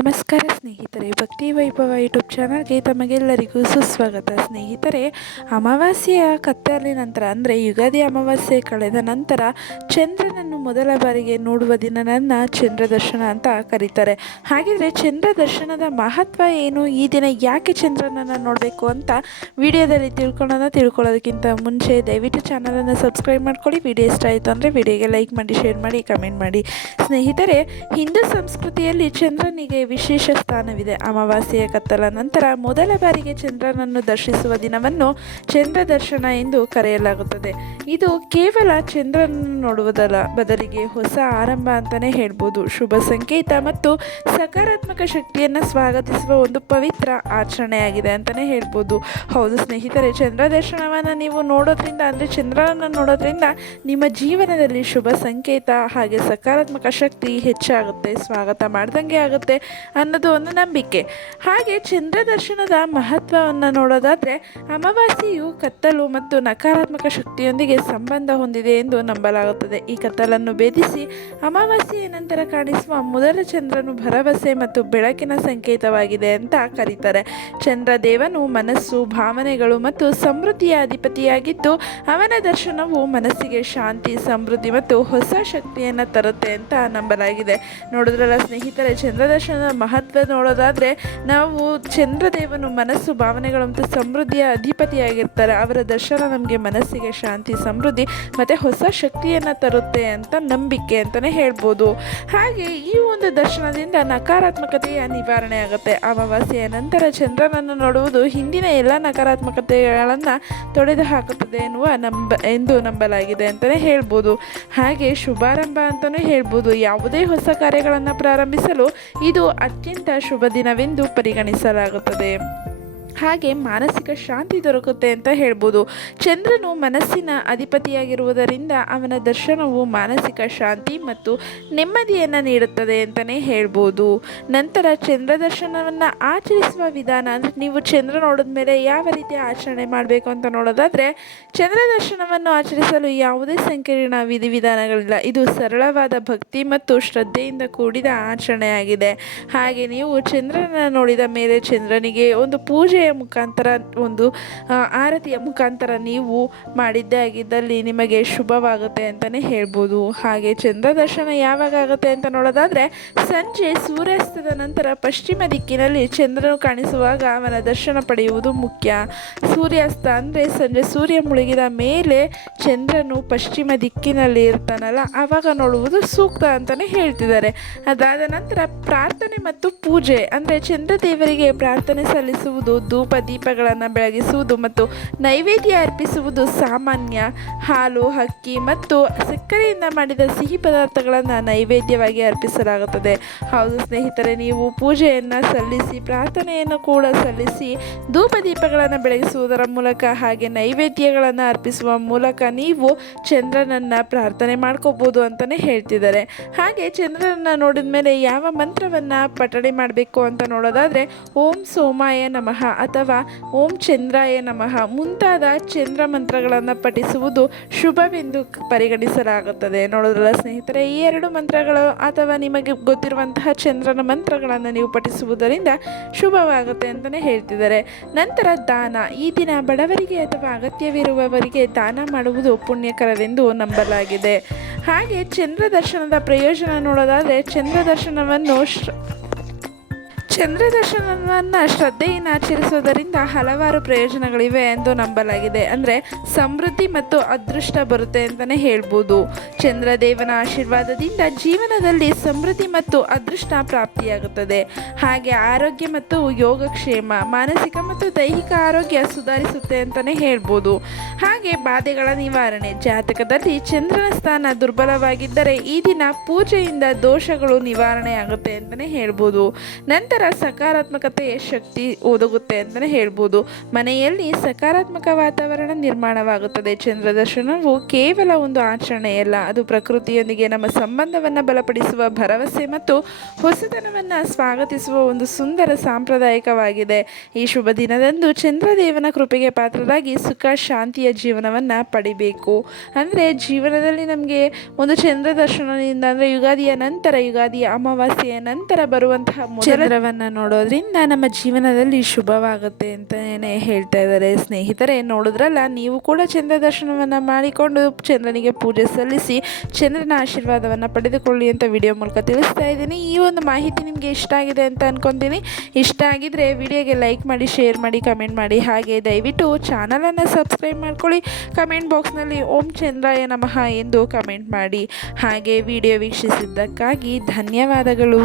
ನಮಸ್ಕಾರ ಸ್ನೇಹಿತರೆ, ಭಕ್ತಿ ವೈಭವ ಯೂಟ್ಯೂಬ್ ಚಾನಲ್ಗೆ ತಮಗೆಲ್ಲರಿಗೂ ಸುಸ್ವಾಗತ. ಸ್ನೇಹಿತರೆ, ಅಮಾವಾಸ್ಯೆಯ ಕತ್ತಲಿನ ನಂತರ ಅಂದರೆ ಯುಗಾದಿ ಅಮಾವಾಸ್ಯೆ ಕಳೆದ ನಂತರ ಚಂದ್ರನನ್ನು ಮೊದಲ ಬಾರಿಗೆ ನೋಡುವ ದಿನವನ್ನು ಚಂದ್ರ ದರ್ಶನ ಅಂತ ಕರೀತಾರೆ. ಹಾಗಿದ್ರೆ ಚಂದ್ರ ದರ್ಶನದ ಮಹತ್ವ ಏನು, ಈ ದಿನ ಯಾಕೆ ಚಂದ್ರನನ್ನು ನೋಡಬೇಕು ಅಂತ ವಿಡಿಯೋದಲ್ಲಿ ತಿಳ್ಕೊಳ್ಳೋದಕ್ಕಿಂತ ಮುಂಚೆ ದಯವಿಟ್ಟು ಚಾನಲನ್ನು ಸಬ್ಸ್ಕ್ರೈಬ್ ಮಾಡ್ಕೊಳ್ಳಿ. ವಿಡಿಯೋ ಇಷ್ಟ ಆಯಿತು ಅಂದರೆ ವಿಡಿಯೋಗೆ ಲೈಕ್ ಮಾಡಿ, ಶೇರ್ ಮಾಡಿ, ಕಮೆಂಟ್ ಮಾಡಿ. ಸ್ನೇಹಿತರೆ, ಹಿಂದೂ ಸಂಸ್ಕೃತಿಯಲ್ಲಿ ಚಂದ್ರನಿಗೆ ವಿಶೇಷ ಸ್ಥಾನವಿದೆ. ಅಮಾವಾಸ್ಯೆಯ ಕತ್ತಲ ನಂತರ ಮೊದಲ ಬಾರಿಗೆ ಚಂದ್ರನನ್ನು ದರ್ಶಿಸುವ ದಿನವನ್ನು ಚಂದ್ರ ದರ್ಶನ ಎಂದು ಕರೆಯಲಾಗುತ್ತದೆ. ಇದು ಕೇವಲ ಚಂದ್ರನನ್ನು ನೋಡುವುದಲ್ಲ, ಬದಲಿಗೆ ಹೊಸ ಆರಂಭ ಅಂತಲೇ ಹೇಳ್ಬೋದು. ಶುಭ ಸಂಕೇತ ಮತ್ತು ಸಕಾರಾತ್ಮಕ ಶಕ್ತಿಯನ್ನು ಸ್ವಾಗತಿಸುವ ಒಂದು ಪವಿತ್ರ ಆಚರಣೆಯಾಗಿದೆ ಅಂತಲೇ ಹೇಳ್ಬೋದು. ಹೌದು ಸ್ನೇಹಿತರೆ, ಚಂದ್ರ ದರ್ಶನವನ್ನು ನೀವು ನೋಡೋದ್ರಿಂದ ಅಂದರೆ ಚಂದ್ರನನ್ನು ನೋಡೋದ್ರಿಂದ ನಿಮ್ಮ ಜೀವನದಲ್ಲಿ ಶುಭ ಸಂಕೇತ ಹಾಗೆ ಸಕಾರಾತ್ಮಕ ಶಕ್ತಿ ಹೆಚ್ಚಾಗುತ್ತೆ, ಸ್ವಾಗತ ಮಾಡ್ದಂಗೆ ಆಗುತ್ತೆ ಅನ್ನೋದು ಒಂದು ನಂಬಿಕೆ. ಹಾಗೆ ಚಂದ್ರ ದರ್ಶನದ ಮಹತ್ವವನ್ನು ನೋಡೋದಾದರೆ, ಅಮಾವಾಸ್ಯೆಯು ಕತ್ತಲು ಮತ್ತು ನಕಾರಾತ್ಮಕ ಶಕ್ತಿಯೊಂದಿಗೆ ಸಂಬಂಧ ಹೊಂದಿದೆ ಎಂದು ನಂಬಲಾಗುತ್ತದೆ. ಈ ಕತ್ತಲನ್ನು ಭೇದಿಸಿ ಅಮಾವಾಸ್ಯೆಯ ನಂತರ ಕಾಣಿಸುವ ಮೊದಲ ಚಂದ್ರನು ಭರವಸೆ ಮತ್ತು ಬೆಳಕಿನ ಸಂಕೇತವಾಗಿದೆ ಅಂತ ಕರೀತಾರೆ. ಚಂದ್ರದೇವನು ಮನಸ್ಸು, ಭಾವನೆಗಳು ಮತ್ತು ಸಮೃದ್ಧಿಯ ಅಧಿಪತಿಯಾಗಿದ್ದು, ಅವನ ದರ್ಶನವು ಮನಸ್ಸಿಗೆ ಶಾಂತಿ, ಸಮೃದ್ಧಿ ಮತ್ತು ಹೊಸ ಶಕ್ತಿಯನ್ನು ತರುತ್ತೆ ಅಂತ ನಂಬಲಾಗಿದೆ. ನೋಡಿದ್ರಲ್ಲ ಸ್ನೇಹಿತರೆ, ಚಂದ್ರ ದರ್ಶನದ ಮಹತ್ವ ನೋಡೋದಾದರೆ, ನಾವು ಚಂದ್ರದೇವನು ಮನಸ್ಸು, ಭಾವನೆಗಳು ಮತ್ತು ಸಮೃದ್ಧಿಯ ಅಧಿಪತಿಯಾಗಿರ್ತಾರೆ. ಅವರ ದರ್ಶನ ನಮಗೆ ಮನಸ್ಸಿಗೆ ಶಾಂತಿ, ಸಮೃದ್ಧಿ ಮತ್ತು ಹೊಸ ಶಕ್ತಿಯನ್ನು ತರುತ್ತೆ ಅಂತ ನಂಬಿಕೆ ಅಂತಲೇ ಹೇಳ್ಬೋದು. ಹಾಗೆ ಈ ಒಂದು ದರ್ಶನದಿಂದ ನಕಾರಾತ್ಮಕತೆಯ ನಿವಾರಣೆ ಆಗುತ್ತೆ. ಅಮಾವಾಸ್ಯೆಯ ನಂತರ ಚಂದ್ರನನ್ನು ನೋಡುವುದು ಹಿಂದಿನ ಎಲ್ಲ ನಕಾರಾತ್ಮಕತೆಗಳನ್ನು ತೊಡೆದು ಹಾಕುತ್ತದೆ ಎಂದು ನಂಬಲಾಗಿದೆ ಅಂತಲೇ ಹೇಳ್ಬೋದು. ಹಾಗೆ ಶುಭಾರಂಭ ಅಂತಲೂ ಹೇಳ್ಬೋದು. ಯಾವುದೇ ಹೊಸ ಕಾರ್ಯಗಳನ್ನು ಪ್ರಾರಂಭಿಸಲು ಇದು ಅತ್ಯಂತ ಶುಭ ದಿನವೆಂದು ಪರಿಗಣಿಸಲಾಗುತ್ತದೆ. ಹಾಗೆ ಮಾನಸಿಕ ಶಾಂತಿ ದೊರಕುತ್ತೆ ಅಂತ ಹೇಳ್ಬೋದು. ಚಂದ್ರನು ಮನಸ್ಸಿನ ಅಧಿಪತಿಯಾಗಿರುವುದರಿಂದ ಅವನ ದರ್ಶನವು ಮಾನಸಿಕ ಶಾಂತಿ ಮತ್ತು ನೆಮ್ಮದಿಯನ್ನು ನೀಡುತ್ತದೆ ಅಂತಲೇ ಹೇಳ್ಬೋದು. ನಂತರ ಚಂದ್ರ ದರ್ಶನವನ್ನು ಆಚರಿಸುವ ವಿಧಾನ ಅಂದರೆ, ನೀವು ಚಂದ್ರ ನೋಡಿದ ಮೇಲೆ ಯಾವ ರೀತಿ ಆಚರಣೆ ಮಾಡಬೇಕು ಅಂತ ನೋಡೋದಾದರೆ, ಚಂದ್ರ ದರ್ಶನವನ್ನು ಆಚರಿಸಲು ಯಾವುದೇ ಸಂಕೀರ್ಣ ವಿಧಿವಿಧಾನಗಳಿಲ್ಲ. ಇದು ಸರಳವಾದ ಭಕ್ತಿ ಮತ್ತು ಶ್ರದ್ಧೆಯಿಂದ ಕೂಡಿದ ಆಚರಣೆಯಾಗಿದೆ. ಹಾಗೆ ನೀವು ಚಂದ್ರನ ನೋಡಿದ ಮೇಲೆ ಚಂದ್ರನಿಗೆ ಒಂದು ಪೂಜೆಯ ಮುಖಾಂತರ, ಒಂದು ಆರತಿಯ ಮುಖಾಂತರ ನೀವು ಮಾಡಿದ್ದೇ ಆಗಿದ್ದಲ್ಲಿ ನಿಮಗೆ ಶುಭವಾಗುತ್ತೆ ಅಂತಲೇ ಹೇಳ್ಬೋದು. ಹಾಗೆ ಚಂದ್ರ ದರ್ಶನ ಯಾವಾಗ ಆಗುತ್ತೆ ಅಂತ ನೋಡೋದಾದರೆ, ಸಂಜೆ ಸೂರ್ಯಾಸ್ತದ ನಂತರ ಪಶ್ಚಿಮ ದಿಕ್ಕಿನಲ್ಲಿ ಚಂದ್ರನು ಕಾಣಿಸುವಾಗ ಅವನ ದರ್ಶನ ಪಡೆಯುವುದು ಮುಖ್ಯ. ಸೂರ್ಯಾಸ್ತ ಅಂದರೆ ಸಂಜೆ ಸೂರ್ಯ ಮುಳುಗಿದ ಮೇಲೆ ಚಂದ್ರನು ಪಶ್ಚಿಮ ದಿಕ್ಕಿನಲ್ಲಿ ಇರ್ತಾನಲ್ಲ, ಆವಾಗ ನೋಡುವುದು ಸೂಕ್ತ ಅಂತಲೇ ಹೇಳ್ತಿದ್ದಾರೆ. ಅದಾದ ನಂತರ ಪ್ರಾರ್ಥನೆ ಮತ್ತು ಪೂಜೆ ಅಂದರೆ ಚಂದ್ರ ದೇವರಿಗೆ ಪ್ರಾರ್ಥನೆ ಸಲ್ಲಿಸುವುದು, ಧೂಪ ದೀಪಗಳನ್ನು ಬೆಳಗಿಸುವುದು ಮತ್ತು ನೈವೇದ್ಯ ಅರ್ಪಿಸುವುದು ಸಾಮಾನ್ಯ. ಹಾಲು, ಅಕ್ಕಿ ಮತ್ತು ಸಕ್ಕರೆಯಿಂದ ಮಾಡಿದ ಸಿಹಿ ಪದಾರ್ಥಗಳನ್ನು ನೈವೇದ್ಯವಾಗಿ ಅರ್ಪಿಸಲಾಗುತ್ತದೆ. ಹೌದು ಸ್ನೇಹಿತರೆ, ನೀವು ಪೂಜೆಯನ್ನು ಸಲ್ಲಿಸಿ, ಪ್ರಾರ್ಥನೆಯನ್ನು ಕೂಡ ಸಲ್ಲಿಸಿ, ಧೂಪ ದೀಪಗಳನ್ನು ಬೆಳಗಿಸುವುದರ ಮೂಲಕ ಹಾಗೆ ನೈವೇದ್ಯಗಳನ್ನು ಅರ್ಪಿಸುವ ಮೂಲಕ ನೀವು ಚಂದ್ರನನ್ನು ಪ್ರಾರ್ಥನೆ ಮಾಡ್ಕೋಬೋದು ಅಂತಲೇ ಹೇಳ್ತಿದ್ದಾರೆ. ಹಾಗೆ ಚಂದ್ರನನ್ನು ನೋಡಿದ ಮೇಲೆ ಯಾವ ಮಂತ್ರವನ್ನು ಪಠಣೆ ಮಾಡಬೇಕು ಅಂತ ನೋಡೋದಾದರೆ, ಓಂ ಸೋಮಾಯ ನಮಃ ಅಥವಾ ಓಂ ಚಂದ್ರಾಯ ನಮಃ ಮುಂತಾದ ಚಂದ್ರ ಮಂತ್ರಗಳನ್ನು ಪಠಿಸುವುದು ಶುಭವೆಂದು ಪರಿಗಣಿಸಲಾಗುತ್ತದೆ. ನೋಡೋದ್ರಲ್ಲ ಸ್ನೇಹಿತರೆ, ಈ ಎರಡು ಮಂತ್ರಗಳು ಅಥವಾ ನಿಮಗೆ ಗೊತ್ತಿರುವಂತಹ ಚಂದ್ರನ ಮಂತ್ರಗಳನ್ನು ನೀವು ಪಠಿಸುವುದರಿಂದ ಶುಭವಾಗುತ್ತೆ ಅಂತಲೇ ಹೇಳ್ತಿದ್ದಾರೆ. ನಂತರ ದಾನ. ಈ ದಿನ ಬಡವರಿಗೆ ಅಥವಾ ಅಗತ್ಯವಿರುವವರಿಗೆ ದಾನ ಮಾಡುವುದು ಪುಣ್ಯಕರವೆಂದು ನಂಬಲಾಗಿದೆ. ಹಾಗೆ ಚಂದ್ರ ದರ್ಶನದ ಪ್ರಯೋಜನ ನೋಡೋದಾದರೆ, ಚಂದ್ರ ದರ್ಶನವನ್ನು ಶ್ರದ್ಧೆಯಿಂದ ಆಚರಿಸುವುದರಿಂದ ಹಲವಾರು ಪ್ರಯೋಜನಗಳಿವೆ ಎಂದು ನಂಬಲಾಗಿದೆ. ಅಂದರೆ ಸಮೃದ್ಧಿ ಮತ್ತು ಅದೃಷ್ಟ ಬರುತ್ತೆ ಅಂತಲೇ ಹೇಳ್ಬೋದು. ಚಂದ್ರದೇವನ ಆಶೀರ್ವಾದದಿಂದ ಜೀವನದಲ್ಲಿ ಸಮೃದ್ಧಿ ಮತ್ತು ಅದೃಷ್ಟ ಪ್ರಾಪ್ತಿಯಾಗುತ್ತದೆ. ಹಾಗೆ ಆರೋಗ್ಯ ಮತ್ತು ಯೋಗಕ್ಷೇಮ, ಮಾನಸಿಕ ಮತ್ತು ದೈಹಿಕ ಆರೋಗ್ಯ ಸುಧಾರಿಸುತ್ತೆ ಅಂತಲೇ ಹೇಳ್ಬೋದು. ಹಾಗೆ ಬಾಧೆಗಳ ನಿವಾರಣೆ. ಜಾತಕದಲ್ಲಿ ಚಂದ್ರನ ಸ್ಥಾನ ದುರ್ಬಲವಾಗಿದ್ದರೆ ಈ ದಿನ ಪೂಜೆಯಿಂದ ದೋಷಗಳು ನಿವಾರಣೆ ಆಗುತ್ತೆ ಅಂತಲೇ ಹೇಳ್ಬೋದು. ನಂತರ ಸಕಾರಾತ್ಮಕತೆಯ ಶಕ್ತಿ ಒದಗುತ್ತೆ ಅಂತಲೇ ಹೇಳ್ಬೋದು. ಮನೆಯಲ್ಲಿ ಸಕಾರಾತ್ಮಕ ವಾತಾವರಣ ನಿರ್ಮಾಣವಾಗುತ್ತದೆ. ಚಂದ್ರ ದರ್ಶನವು ಕೇವಲ ಒಂದು ಆಚರಣೆಯಲ್ಲ, ಅದು ಪ್ರಕೃತಿಯೊಂದಿಗೆ ನಮ್ಮ ಸಂಬಂಧವನ್ನು ಬಲಪಡಿಸುವ ಭರವಸೆ ಮತ್ತು ಹೊಸತನವನ್ನು ಸ್ವಾಗತಿಸುವ ಒಂದು ಸುಂದರ ಸಾಂಪ್ರದಾಯಿಕವಾಗಿದೆ. ಈ ಶುಭ ದಿನದಂದು ಚಂದ್ರದೇವನ ಕೃಪೆಗೆ ಪಾತ್ರರಾಗಿ ಸುಖ ಶಾಂತಿಯ ಜೀವನವನ್ನು ಪಡಿಬೇಕು. ಅಂದರೆ ಜೀವನದಲ್ಲಿ ನಮಗೆ ಒಂದು ಚಂದ್ರ ದರ್ಶನದಿಂದ ಅಂದರೆ ಯುಗಾದಿಯ ನಂತರ, ಯುಗಾದಿಯ ಅಮಾವಾಸ್ಯೆಯ ನಂತರ ಬರುವಂತಹ ಚಂದ್ರವನ್ನು ನೋಡೋದ್ರಿಂದ ನಮ್ಮ ಜೀವನದಲ್ಲಿ ಶುಭವಾಗುತ್ತೆ ಅಂತಲೇ ಹೇಳ್ತಾ ಇದ್ದಾರೆ. ಸ್ನೇಹಿತರೆ, ನೋಡಿದ್ರಲ್ಲ, ನೀವು ಕೂಡ ಚಂದ್ರ ದರ್ಶನವನ್ನು ಮಾಡಿಕೊಂಡು ಚಂದ್ರನಿಗೆ ಪೂಜೆ ಸಲ್ಲಿಸಿ ಚಂದ್ರನ ಆಶೀರ್ವಾದವನ್ನು ಪಡೆದುಕೊಳ್ಳಿ ಅಂತ ವಿಡಿಯೋ ಮೂಲಕ ತಿಳಿಸ್ತಾ ಇದ್ದೀನಿ. ಈ ಒಂದು ಮಾಹಿತಿ ನಿಮಗೆ ಇಷ್ಟ ಆಗಿದೆ ಅಂತ ಅನ್ಕೊತೀನಿ. ಇಷ್ಟ ಆಗಿದ್ರೆ ವಿಡಿಯೋಗೆ ಲೈಕ್ ಮಾಡಿ, ಶೇರ್ ಮಾಡಿ, ಕಮೆಂಟ್ ಮಾಡಿ. ಹಾಗೆ ದಯವಿಟ್ಟು ಚಾನಲನ್ನು ಸಬ್ಸ್ಕ್ರೈಬ್ ಮಾಡ್ಕೊಳ್ಳಿ. ಕಮೆಂಟ್ ಬಾಕ್ಸ್ನಲ್ಲಿ ಓಂ ಚಂದ್ರಾಯ ನಮಃ ಎಂದು ಕಮೆಂಟ್ ಮಾಡಿ. ಹಾಗೆ ವಿಡಿಯೋ ವೀಕ್ಷಿಸಿದ್ದಕ್ಕಾಗಿ ಧನ್ಯವಾದಗಳು.